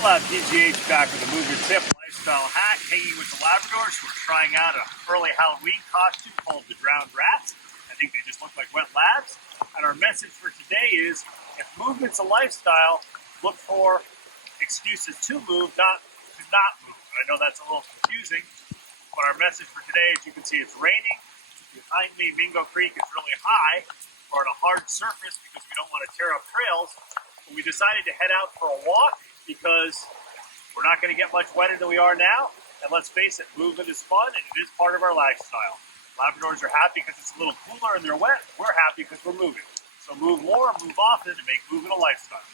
FitLabPGH back with a movement tip lifestyle hack, hanging with the Labradors who are trying out an early Halloween costume called the Drowned Rats. I think they just look like wet labs. And our message for today is, if movement's a lifestyle, look for excuses to move, not to not move. I know that's a little confusing, but our message for today, as you can see, it's raining. Behind me, Mingo Creek is really high. We're on a hard surface because we don't want to tear up trails. But we decided to head out for a walk because we're not going to get much wetter than we are now. And let's face it, movement is fun and it is part of our lifestyle. Labradors are happy because it's a little cooler and they're wet. We're happy because we're moving. So move more, move often, and make movement a lifestyle.